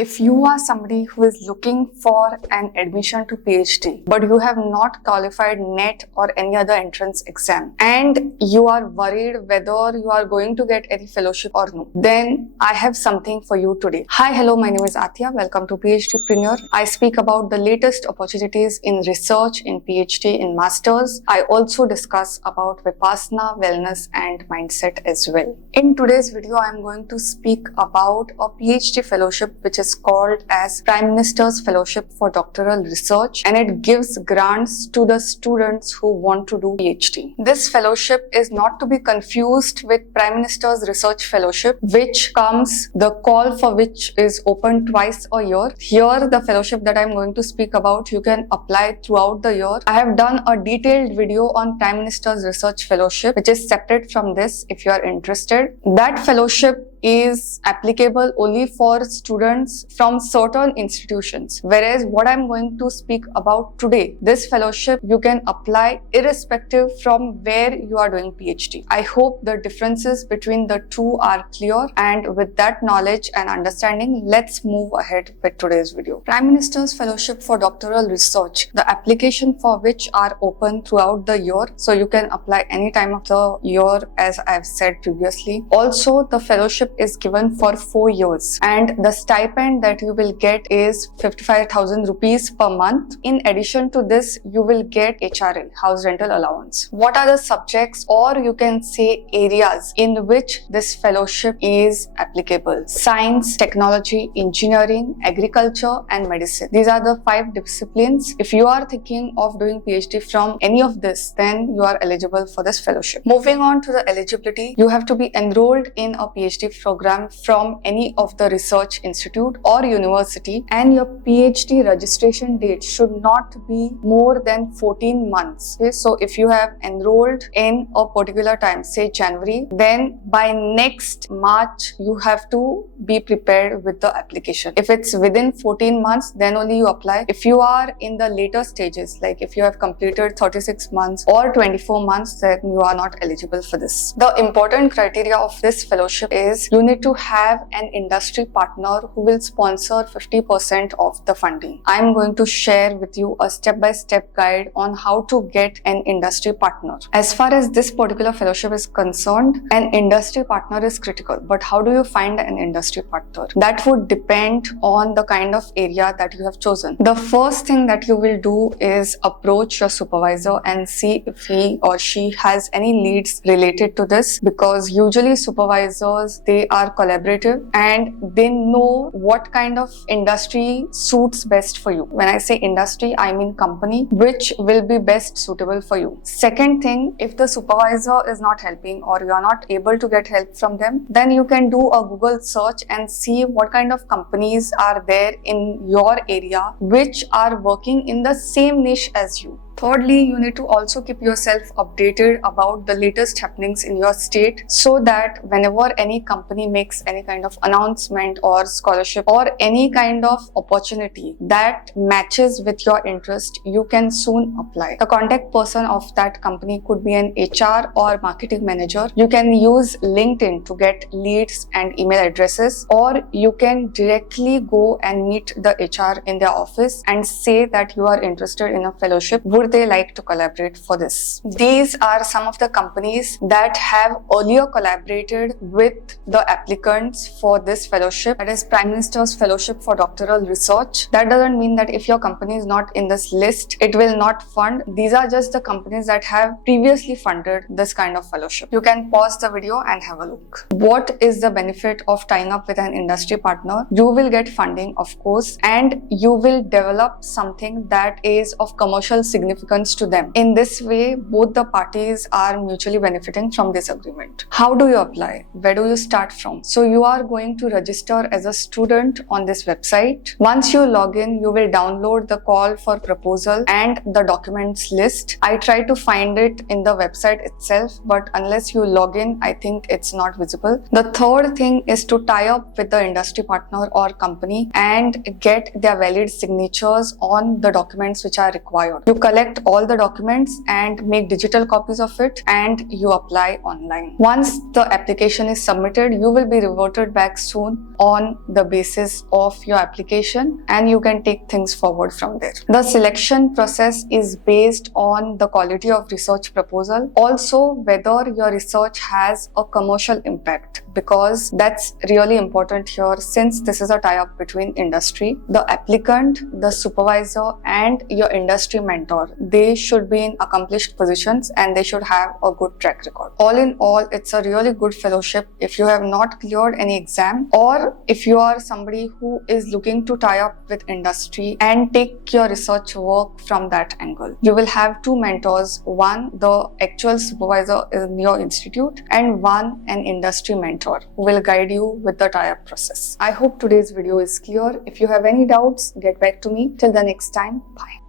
If you are somebody who is looking for an admission to PhD, but you have not qualified NET or any other entrance exam, and you are worried whether you are going to get any fellowship or no, then I have something for you today. Hi, hello, my name is Aatiya. Welcome to PhDpreneur. I speak about the latest opportunities in research, in PhD, in masters. I also discuss about Vipassana, wellness, and mindset as well. In today's video, I am going to speak about a PhD fellowship which is called as Prime Minister's Fellowship for Doctoral Research, and it gives grants to the students who want to do PhD. This fellowship is not to be confused with Prime Minister's Research Fellowship, which comes, the call for which is open twice a year. Here, the fellowship that I'm going to speak about, you can apply throughout the year. I have done a detailed video on Prime Minister's Research Fellowship, which is separate from this if you are interested. That fellowship is applicable only for students from certain institutions, whereas what I'm going to speak about today, this fellowship you can apply irrespective from where you are doing PhD. I hope the differences between the two are clear, and with that knowledge and understanding, let's move ahead with today's video. Prime Minister's Fellowship for Doctoral Research, the application for which are open throughout the year, so you can apply any time of the year, as I've said previously. Also, the fellowship is given for 4 years, and the stipend that you will get is 55,000 rupees per month. In addition to this, you will get HRA, house rental allowance. What are the subjects, or you can say areas, in which this fellowship is applicable? Science, technology, engineering, agriculture, and medicine. These are the 5 disciplines. If you are thinking of doing PhD from any of this, then you are eligible for this fellowship. Moving on to the eligibility, you have to be enrolled in a PhD program from any of the research institute or university, and your PhD registration date should not be more than 14 months. Okay? So if you have enrolled in a particular time, say January, then by next March you have to be prepared with the application. If it's within 14 months, then only you apply. If you are in the later stages, like if you have completed 36 months or 24 months, then you are not eligible for this. The important criteria of this fellowship is you need to have an industry partner who will sponsor 50% of the funding. I am going to share with you a step-by-step guide on how to get an industry partner. As far as this particular fellowship is concerned, an industry partner is critical. But how do you find an industry partner? That would depend on the kind of area that you have chosen. The first thing that you will do is approach your supervisor and see if he or she has any leads related to this, because usually supervisors, they are collaborative and they know what kind of industry suits best for you. When I say industry, I mean company, which will be best suitable for you. Second thing, if the supervisor is not helping or you are not able to get help from them, then you can do a Google search and see what kind of companies are there in your area which are working in the same niche as you. Thirdly, you need to also keep yourself updated about the latest happenings in your state, so that whenever any company makes any kind of announcement or scholarship or any kind of opportunity that matches with your interest, you can soon apply. The contact person of that company could be an HR or marketing manager. You can use LinkedIn to get leads and email addresses, or you can directly go and meet the HR in their office and say that you are interested in a fellowship. Would they like to collaborate for this? These are some of the companies that have earlier collaborated with the applicants for this fellowship, that is Prime Minister's Fellowship for Doctoral Research. That doesn't mean that if your company is not in this list, it will not fund. These are just the companies that have previously funded this kind of fellowship. You can pause the video and have a look. What is the benefit of tying up with an industry partner? You will get funding, of course, and you will develop something that is of commercial significance to them. In this way, both the parties are mutually benefiting from this agreement. How do you apply? Where do you start from? So you are going to register as a student on this website. Once you log in, you will download the call for proposal and the documents list. I try to find it in the website itself, but unless you log in, I think it's not visible. The third thing is to tie up with the industry partner or company and get their valid signatures on the documents which are required. You collect collect all the documents and make digital copies of it, and you apply online. Once the application is submitted, you will be reverted back soon on the basis of your application, and you can take things forward from there. The selection process is based on the quality of research proposal, also whether your research has a commercial impact, because that's really important here since this is a tie-up between industry. The applicant, the supervisor and your industry mentor, they should be in accomplished positions and they should have a good track record. All in all, it's a really good fellowship if you have not cleared any exam, or if you are somebody who is looking to tie up with industry and take your research work from that angle. You will have two mentors, one the actual supervisor in your institute and one an industry mentor who will guide you with the tie-up process. I hope today's video is clear. If you have any doubts, get back to me. Till the next time, bye.